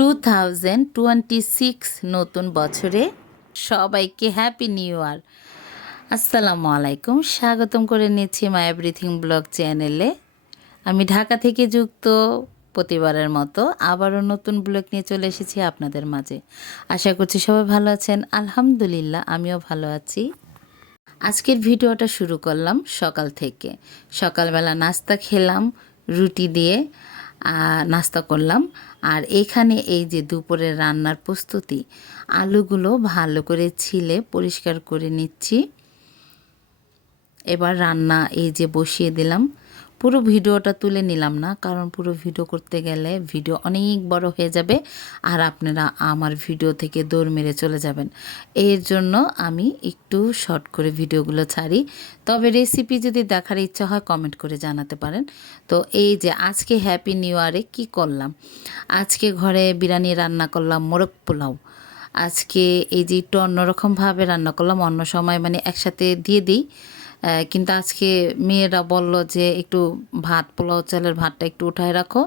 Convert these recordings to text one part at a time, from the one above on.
2026 নতুন বছরে সবাইকে হ্যাপি নিউ ইয়ার। আসসালামু আলাইকুম, স্বাগতম করে নিচ্ছি মাই এভরিথিং ব্লগ চ্যানেলে। আমি ঢাকা থেকে যুক্ত, প্রতিবারের মতো আবারও নতুন ব্লগ নিয়ে চলে এসেছি আপনাদের মাঝে। আশা করছি সবাই ভালো আছেন। আলহামদুলিল্লাহ, আমিও ভালো আছি। আজকের ভিডিওটা শুরু করলাম সকাল থেকে। সকালবেলা নাস্তা খেলাম, রুটি দিয়ে নাস্তা করলাম। আর এখানে এই যে দুপুরের রান্নার প্রস্তুতি, আলুগুলো ভালো করে ছিলে পরিষ্কার করে নিচ্ছি। এবার রান্না এই যে বসিয়ে দিলাম। পুরো ভিডিওটা তুলে নিলাম না, কারণ পুরো ভিডিও করতে গেলে ভিডিও অনেক বড় হয়ে যাবে আর আপনারা আমার ভিডিও থেকে দৌড় মেরে চলে যাবেন। এর জন্য আমি একটু শর্ট করে ভিডিওগুলো ছাড়ি। তবে রেসিপি যদি দেখার ইচ্ছা হয় কমেন্ট করে জানাতে পারেন। তো এই যে আজকে হ্যাপি নিউ ইয়ারে কী করলাম, আজকে ঘরে বিরিয়ানি রান্না করলাম, মোরগ পোলাও। আজকে এই যে একটু অন্যরকমভাবে রান্না করলাম, অন্য সময় মানে একসাথে দিয়ে দিই, কিন্তু আজকে মেয়েরা বলল যে একটু ভাত, পোলাও চালের ভাতটা একটু উঠায় রাখো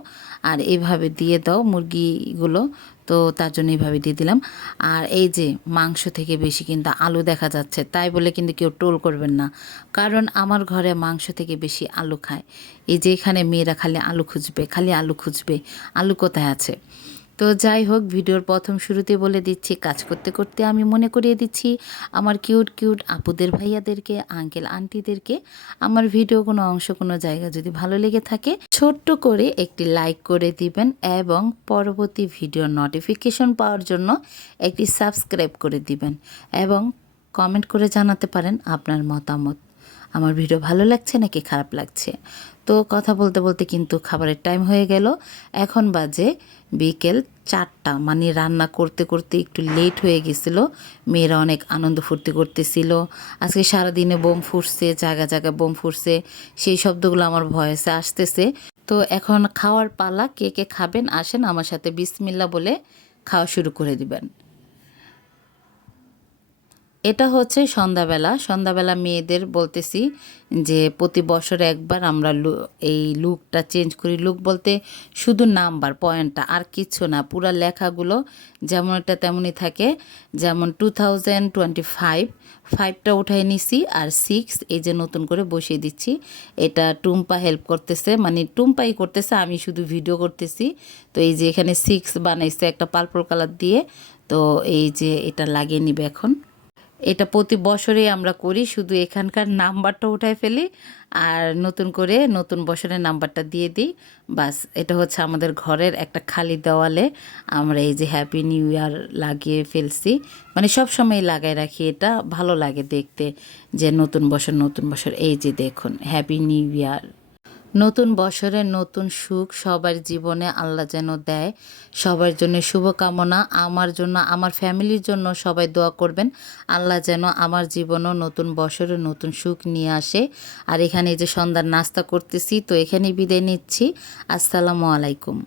আর এইভাবে দিয়ে দাও মুরগিগুলো, তো তার জন্য এইভাবে দিয়ে দিলাম। আর এই যে মাংস থেকে বেশি কিন্তু আলু দেখা যাচ্ছে, তাই বলে কিন্তু কেউ টোল করবেন না, কারণ আমার ঘরে মাংস থেকে বেশি আলু খায়। এই যে এখানে মেয়েরা খালি আলু খুঁজবে, খালি আলু খুঁজবে, আলু কোথায় আছে। তো যাই হোক, ভিডিওর প্রথম শুরুতে বলে দিচ্ছি, কাজ করতে করতে আমি মনে করিয়ে দিচ্ছি আমার কিউট কিউট আপুদের ভাইয়াদেরকে, আঙ্কেল আন্টিদেরকে, আমার ভিডিও কোনো অংশ কোনো জায়গা যদি ভালো লেগে থাকে ছোট্ট করে একটি লাইক করে দিবেন এবং পরবর্তী ভিডিওর নোটিফিকেশন পাওয়ার জন্য একটি সাবস্ক্রাইব করে দিবেন এবং কমেন্ট করে জানাতে পারেন আপনার মতামত, আমার ভিডিও ভালো লাগছে নাকি খারাপ লাগছে। তো কথা বলতে বলতে কিন্তু খাবারের টাইম হয়ে গেল। এখন বাজে বিকেল 4টা, মানে রান্না করতে করতে একটু লেট হয়ে গেছিল। মেয়েরা অনেক আনন্দ ফুর্তি করতেছিল। আজকে সারাদিনে বোম ফুটছে, জায়গা জায়গায় বোম ফুটছে, সেই শব্দগুলো আমার ভয়েসে আসতেছে। তো এখন খাওয়ার পালা, কে কে খাবেন আসেন আমার সাথে বিসমিল্লাহ বলে খাওয়া শুরু করে দিবেন। এটা হচ্ছে সন্ধ্যাবেলা মেয়েদের বলতেছি যে প্রতি বছরে একবার আমরা এই লুকটা চেঞ্জ করি। লুক বলতে শুধু নাম্বার পয়েন্টটা, আর কিছু না, পুরা লেখাগুলো যেমন এটা তেমনই থাকে। যেমন 2025, 5টা উঠাই নিছি আর 6 এই যে নতুন করে বসিয়ে দিচ্ছি। এটা টুম্পা হেল্প করতেছে, মানে টুম্পাই করতেছে, আমি শুধু ভিডিও করতেছি। তো এই যে এখানে 6 বানাইছে একটা পার্পল কালার দিয়ে। তো এই যে এটা লাগিয়ে নিবে এখন। এটা প্রতি বছরেই আমরা করি, শুধু এখানকার নাম্বারটা উঠায় ফেলি আর নতুন করে নতুন বছরের নাম্বারটা দিয়ে দিই, বাস। এটা হচ্ছে আমাদের ঘরের একটা খালি দেওয়ালে আমরা এই যে হ্যাপি নিউ ইয়ার লাগিয়ে ফেলছি, মানে সব সময় লাগাই রাখি, এটা ভালো লাগে দেখতে যে নতুন বছর। এই যে দেখুন হ্যাপি নিউ ইয়ার। নতুন বছরের নতুন সুখ সবার জীবনে আল্লাহ যেন দেয়, সবার জন্য শুভকামনা। আমার জন্য, আমার ফ্যামিলির জন্য সবাই দোয়া করবেন, আল্লাহ যেন আমার জীবনেও নতুন বছরে নতুন সুখ নিয়ে আসে। আর এখানে এই যে সন্ধ্যার নাস্তা করতেছি, তো এখানেই বিদায় নিচ্ছি। আসসালামু আলাইকুম।